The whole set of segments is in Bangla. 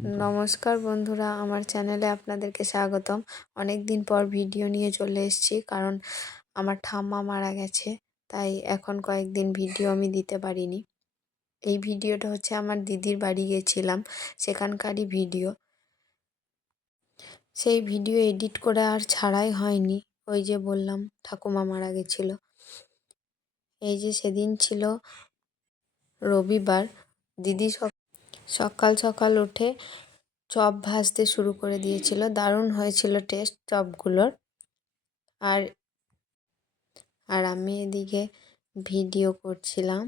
নমস্কার বন্ধুরা, আমার চ্যানেলে আপনাদেরকে স্বাগতম। অনেক দিন পর ভিডিও নিয়ে চলে এসেছি, কারণ আমার ঠাম্মা মারা গেছে, তাই এখন কয়েকদিন ভিডিও আমি দিতে পারিনি। এই ভিডিওটা হচ্ছে আমার দিদির বাড়ি গেছিলাম, সেখানকারই ভিডিও। সেই ভিডিও এডিট করে আর ছাড়াই হয়নি। ওই যে বললাম ঠাকুমা মারা গেছিলো। এই যে সেদিন ছিল রবিবার, দিদি সকাল সকাল উঠে চপ ভাজতে শুরু করে দিয়েছিল। দারুণ হয়েছিল টেস্ট চপগুলোর। আর আর আমি এদিকে ভিডিও করছিলাম।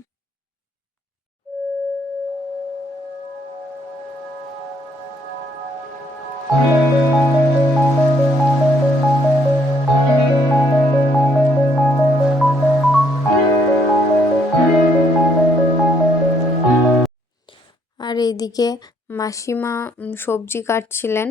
আর এদিকে মাসিমা সবজি কাটছিলেন।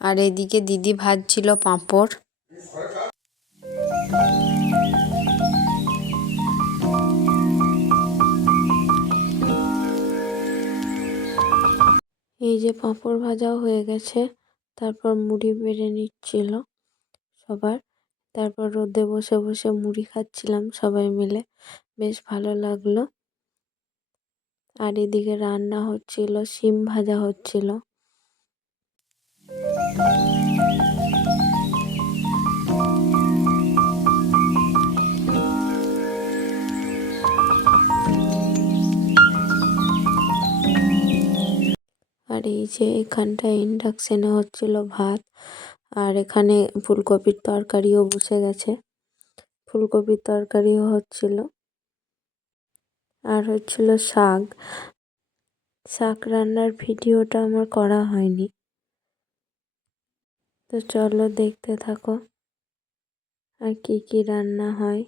আর এদিকে দিদি ভাজছিল পাঁপড়। এই যে পাঁপড় ভাজাও হয়ে গেছে। তারপর মুড়ি বেড়ে নিচ্ছিল সবার। তারপর রোদে বসে বসে মুড়ি খাচ্ছিলাম সবাই মিলে, বেশ ভালো লাগলো। আর এদিকে রান্না হচ্ছিল, শিম ভাজা হচ্ছিল। আর এই যে এখানটায় ইন্ডাকশানে হচ্ছিল ভাত। আর এখানে ফুলকপির তরকারিও বসে গেছে, ফুলকপির তরকারিও হচ্ছিল। আর হচ্ছিল শাক। শাক রান্নার ভিডিওটা আমার করা হয়নি, তো চলো দেখতে থাকো আর কি কি রান্না হয়।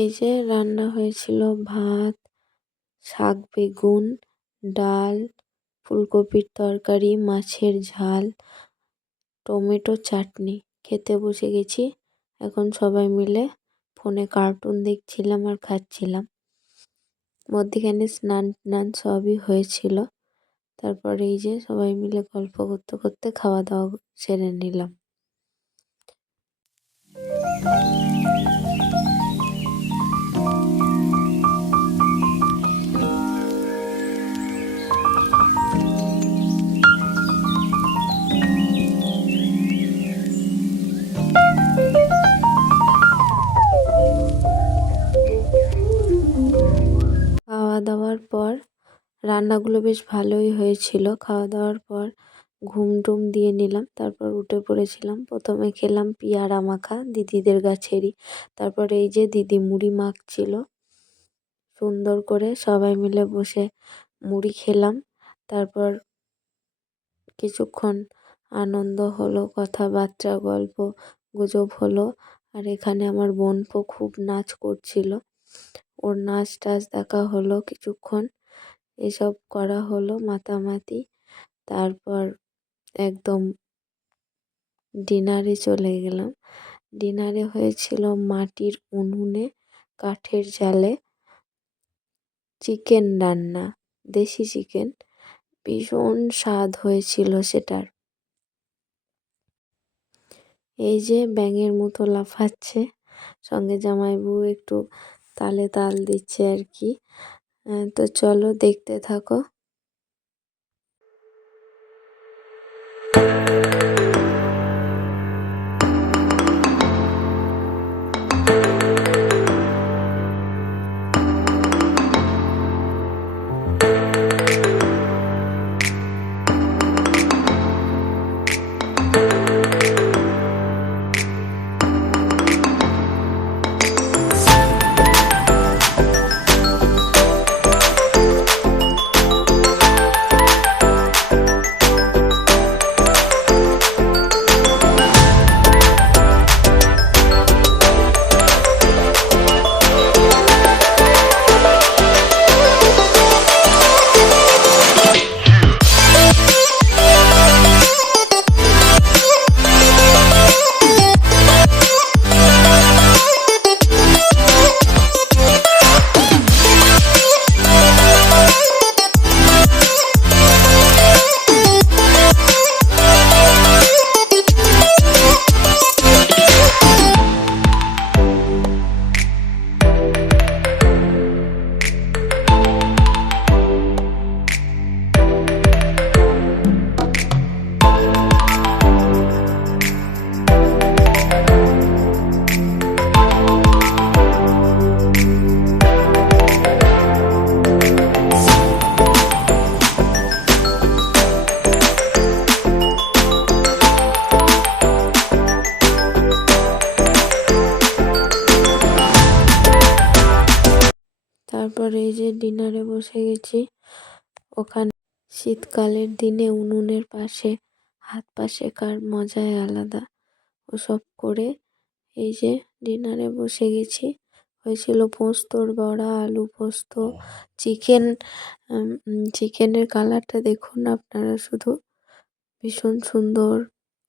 এই যে রান্না হয়েছিল ভাত, শাক বেগুন, ডাল, ফুলকপির তরকারি, মাছের ঝাল, টমেটো চাটনি। খেতে বসে গেছি। এখন সবাই মিলে ফোনে কার্টুন দেখছিলাম আর খাচ্ছিলাম। মধ্যিখানে স্নান টান সবই হয়েছিল। তারপরে এই যে সবাই মিলে গল্প করতে করতে খাওয়া দাওয়া সেরে নিলাম। খাওয়া দাওয়ার পর রান্নাগুলো বেশ ভালোই হয়েছিল। খাওয়া দাওয়ার পর ঘুম টুম দিয়ে নিলাম, তারপর উঠে পড়েছিলাম। প্রথমে খেলাম পেয়ারা মাখা দিদিদের গাছেরই। তারপর এই যে দিদি মুড়ি মাখছিল সুন্দর করে, সবাই মিলে বসে মুড়ি খেলাম। তারপর কিছুক্ষণ আনন্দ হলো, কথাবার্তা গল্প গুজব হলো। আর এখানে আমার বোনপো খুব নাচ করছিল, ওর নাচ টাচ দেখা হলো কিছুক্ষণ, এসব করা হলো মাতামাতি। তারপর একদম ডিনারে চলে গেলাম। ডিনারে হয়েছিল মাটির উনুনে কাঠের জালে চিকেন রান্না, দেশি চিকেন। ভীষণ স্বাদ হয়েছিল সেটার। এই যে ব্যাঙের মতো লাফাচ্ছে, সঙ্গে জামাইবাবু একটু তালে তাল দিচ্ছে আর কি। তো চলো দেখতে থাকো। তারপরে এই যে ডিনারে বসে গেছি। ওখানে শীতকালের দিনে উনুনের পাশে হাত পা সেঁকার মজাই আলাদা। ওসব করে এই যে ডিনারে বসে গেছি। হয়েছিল পোস্তর বড়া, আলু পোস্ত, চিকেন। চিকেনের কালারটা দেখুন আপনারা শুধু, ভীষণ সুন্দর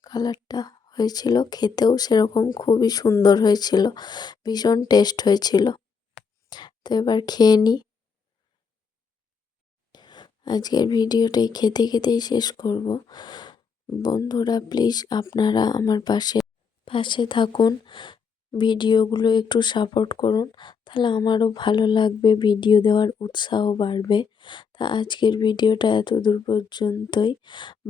কালারটা হয়েছিল। খেতেও সেরকম খুবই সুন্দর হয়েছিল, ভীষণ টেস্ট হয়েছিল। তো এবার খেয়ে নিই। আজকের ভিডিওটাই খেতে খেতেই শেষ করব। বন্ধুরা প্লিজ আপনারা আমার পাশে থাকুন, ভিডিওগুলো একটু সাপোর্ট করুন, তাহলে আমারও ভালো লাগবে, ভিডিও দেওয়ার উৎসাহ বাড়বে। তা আজকের ভিডিওটা এত দূর পর্যন্তই।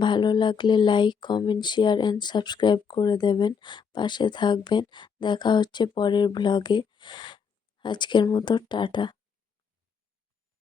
ভালো লাগলে like, comment, share and subscribe করে দেবেন, পাশে থাকবেন। দেখা হচ্ছে পরের ব্লগে। আজকের মতো টাটা।